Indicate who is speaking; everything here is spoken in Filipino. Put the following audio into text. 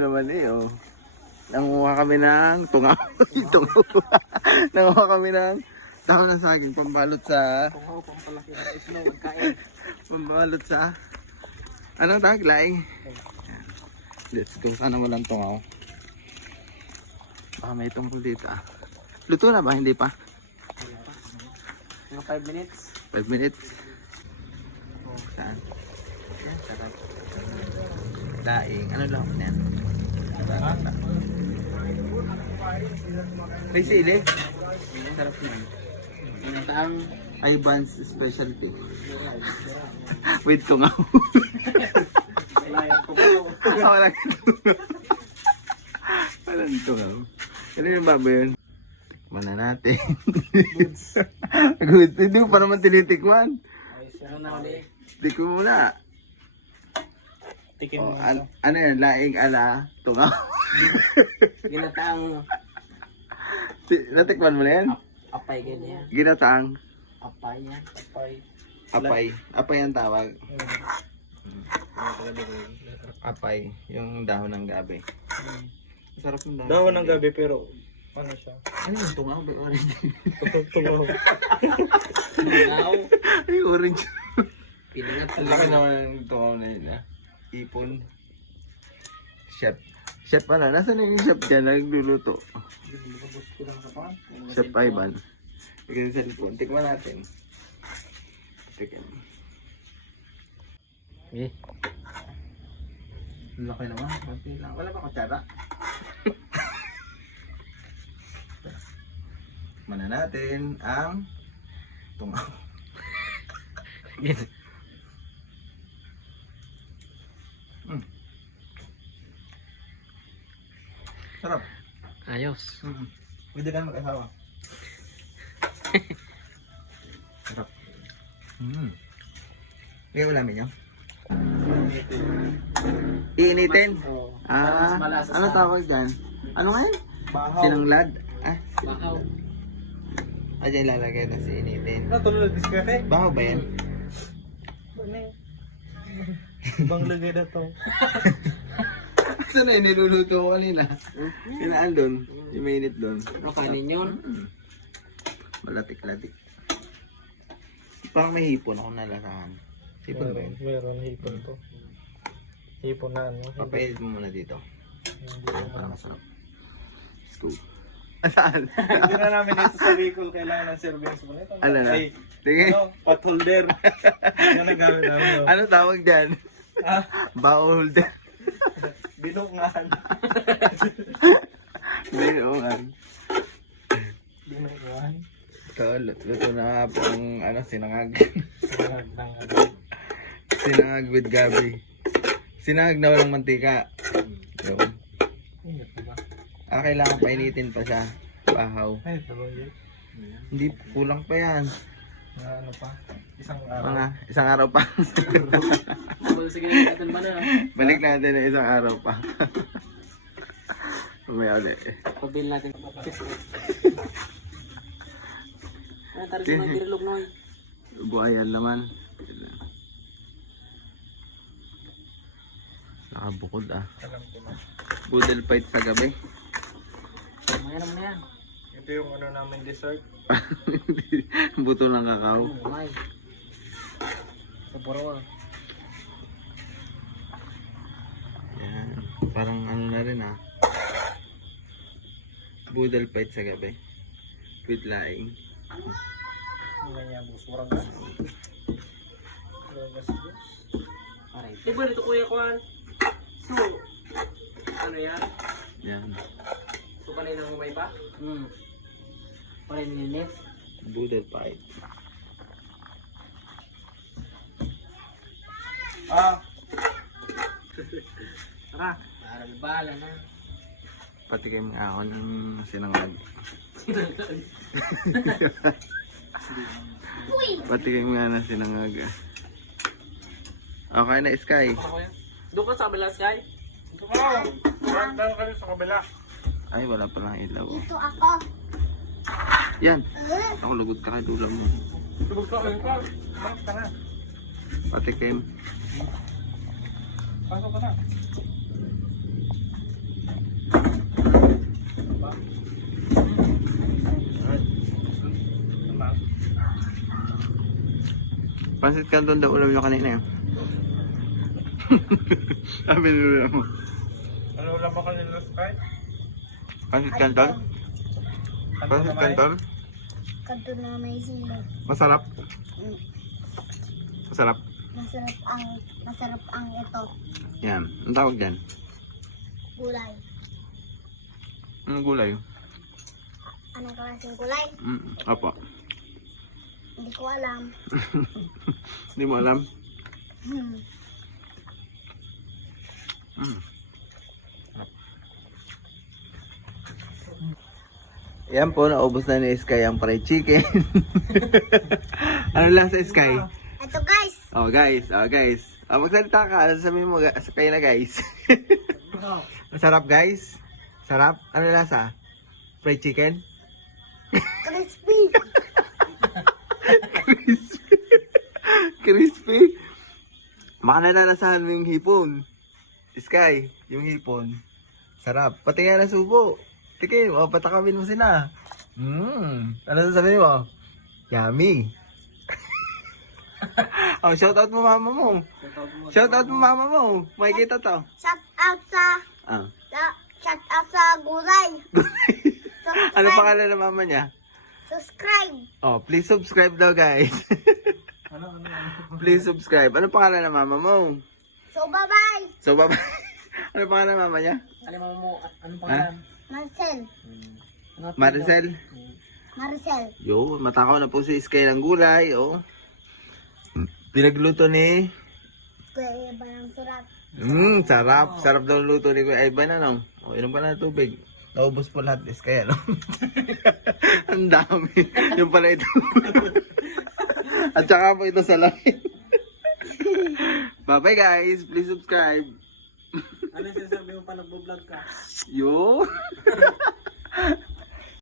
Speaker 1: naman eh, oh. Nanguha kami ng tungaw. tungaw. Nanguha kami ng dahon ng saging pambalot sa
Speaker 2: Kung ako pang palaki na isno, kain.
Speaker 1: pambalot sa ano tag laing. Let's go. Sana walang tungaw. Baka may tungkol dito ah. Luto na ba? Hindi pa?
Speaker 2: Mga 5 minutes.
Speaker 1: 5 minutes. Oh, saan? Daing. Ano lang yan? May sili. Sarap yan. Ang Ivan's specialty.
Speaker 2: Layan ko ba?
Speaker 1: Walang tungaw. Walang tungaw. Ano yung babo yun? Tikman na natin.
Speaker 2: Goods.
Speaker 1: Good. Hindi mo pa naman tinitikman.
Speaker 2: Ayos na ulit.
Speaker 1: Tikman mo na.
Speaker 2: Tikim
Speaker 1: Oh,
Speaker 2: mo
Speaker 1: an-
Speaker 2: ito.
Speaker 1: ano yan? Laing ala tungaw.
Speaker 2: Ginataang
Speaker 1: Ti- Natikman mo na yan?
Speaker 2: apay ganyan.
Speaker 1: Ginataang
Speaker 2: Apay yan. Apay.
Speaker 1: apay. Apay ang tawag. Apay. Yung dahon ng gabi. Sarap ng dahon.
Speaker 3: Dahon ng gabi pero ano siya?
Speaker 1: Ano yung tungaw? May orange.
Speaker 3: Tungaw.
Speaker 2: Ikaw.
Speaker 1: Ay, orange.
Speaker 2: Pilingat sa
Speaker 1: Ang laki naman ng tungaw na yun ah. Ipon. Chef. Chef ano? Nasaan na yung chef dyan? Nagluluto. Chef Ivan. Bigyan sa cellphone. Tikman natin. Tikman.
Speaker 2: Eh.
Speaker 1: Laki naman. Konti lang. Wala ba kutsara? Tikman na natin ang tungaw. Sarap.
Speaker 2: Ayos.
Speaker 1: Mm. Pwede ka mag-asawa. Sarap. Mm. Ikaw ulamin nyo? Iinitin?
Speaker 2: Oo.
Speaker 1: Ah,
Speaker 2: Mas malasa
Speaker 1: ano
Speaker 2: sa-
Speaker 1: tawag dyan? Ano nga yun?
Speaker 3: Bahaw.
Speaker 1: Sinanglad? Ah,
Speaker 2: Bahaw.
Speaker 1: ah dyan lalagay na si initin.
Speaker 3: Ano tulad ng diskarte?
Speaker 1: Baho ba yan?
Speaker 3: Bang lagay na to.
Speaker 1: Saan na yung niluluto ko kanina? Kinaan doon. Yung mainit doon.
Speaker 2: Ano kanin yun?
Speaker 1: Mm. Malatik-latik. Parang may hipon ako nalasahan. Hipon ba yun?
Speaker 3: Meron, hipon to. Hipon na ano.
Speaker 1: Papainit mo muna dito.
Speaker 3: Hindi
Speaker 1: Parang masarap. Let's go. Saan?
Speaker 3: Hindi na namin ito sa Bicol kailangan ng service mo. Ito,
Speaker 1: Ano na?
Speaker 3: Ay,
Speaker 1: Tingin.
Speaker 3: ano, pot holder. Yan ang gamit namin. oh.
Speaker 1: Ano tawag dyan?
Speaker 3: Ah,
Speaker 1: Bao holder.
Speaker 3: Binungan.
Speaker 1: Binuungan.
Speaker 3: Binungan.
Speaker 1: Ito, lut- luto na nga po ang ano, sinangag.
Speaker 3: Ng ano.
Speaker 1: sinangag with gabi. Sinangag na walang mantika.
Speaker 3: Ba?
Speaker 1: Ah, kailangan painitin pa siya. Bahaw.
Speaker 3: Ay?
Speaker 1: Hindi, kulang pa yan.
Speaker 3: Ano pa? Isang araw.
Speaker 1: Mga isang araw pa.
Speaker 2: Sige, natin ba na?
Speaker 1: Balik natin na isang araw pa. May ulit.
Speaker 2: Pabil natin. Ano tayo sa mga birilog noy?
Speaker 1: Buhayan naman. Nakabukod ah. Boodle fight sa gabi.
Speaker 2: Mamaya naman na yan.
Speaker 3: Ito yung ano namin dessert.
Speaker 1: Buto ng kakao.
Speaker 2: May. Sa puro.
Speaker 1: Yan. Parang ano na rin ah. Boodle fight sa gabi. With laing.
Speaker 3: Ang ganyan, bus. Warang gas. Warang gas, bus.
Speaker 2: Aray.
Speaker 3: Di ba dito kuya Kwan? So, ano yan?
Speaker 1: Yan.
Speaker 3: So, kanina humay pa?
Speaker 2: Hmm. Para nilinis.
Speaker 1: Boodle fight.
Speaker 3: Ah,
Speaker 2: Tara. Para bala na.
Speaker 1: Patikim nga ako ng sinangag. Patikim nga ng sinangag. ah. Okay na, Sky.
Speaker 2: Doon ka sa kabilang sky?
Speaker 3: ito ka. Lang kami sa kabila.
Speaker 1: Ay, wala pa lang ilaw. oh.
Speaker 4: Ito ako.
Speaker 1: Yan. Ako lugod ka kay dulang mo.
Speaker 3: Tubog ka, ayun ka. Pasok ka na.
Speaker 1: Patikim.
Speaker 3: Pasok ka na.
Speaker 1: Pansit canton daw ulam nyo kanina yun. Sabi nila mo.
Speaker 3: Ano ulam ba kanina, Sky?
Speaker 1: Pansit canton? Pansit canton?
Speaker 4: Kanto na may sili.
Speaker 1: Masarap. Masarap.
Speaker 4: Masarap ang masarap ang ito.
Speaker 1: Yan. Ang tawag dyan.
Speaker 4: Gulay.
Speaker 1: Anong gulay?
Speaker 4: Anong klaseng gulay?
Speaker 1: Mm, opo.
Speaker 4: Hindi ko alam.
Speaker 1: Hindi mo alam?
Speaker 4: Hmm.
Speaker 1: Mm. Yan po, naubos na ni Sky ang fried chicken. ano lang sa Sky?
Speaker 4: Ito guys.
Speaker 1: Oh guys, oh guys. Oh, magsalita ka, ano sabihin mo sa kayo na guys? Masarap guys? Sarap? Ano lasa? Fried chicken?
Speaker 4: Crispy.
Speaker 1: Crispy. Crispy. Baka nalalasahan mo yung hipon. Sky, yung hipon. Sarap. Pati nga na subo. Tikin, o, patakawin mo sila. Mmm. Ano sasabihin mo? Yummy. oh, shoutout mo mama mo. Shoutout mo mama mo. Makikita to.
Speaker 4: Shout out sa,
Speaker 1: Ah.
Speaker 4: sa shout out sa gulay. Subscribe.
Speaker 1: Ano pangalan ng mama niya?
Speaker 4: Subscribe.
Speaker 1: Oh, please subscribe daw guys.
Speaker 3: Ano, ano, ano?
Speaker 1: please subscribe. Ano pangalan ng mama mo?
Speaker 4: So bye bye.
Speaker 1: So, baba. ano pangalan ng mama niya?
Speaker 2: Alam mo mo, anong pangalan?
Speaker 4: Marcel.
Speaker 2: Ano apelyido?
Speaker 1: Maricel.
Speaker 4: Marcel.
Speaker 1: Yo, matakaw na po si Sky ng gulay, oh. Pinagluto ni...
Speaker 4: Kuya iba ng surat.
Speaker 1: Mmm, sarap. Sarap daw ang luto ni Kuya Ivan, ano? O, inom ka na tubig. Naubos po lahat, Sky, ano? ang dami. Yung pala ito. At saka po ito sa langit. Bye-bye guys. Please subscribe.
Speaker 2: Ano yung sinasabi mo pa nagbo-vlog ka?
Speaker 1: Yo.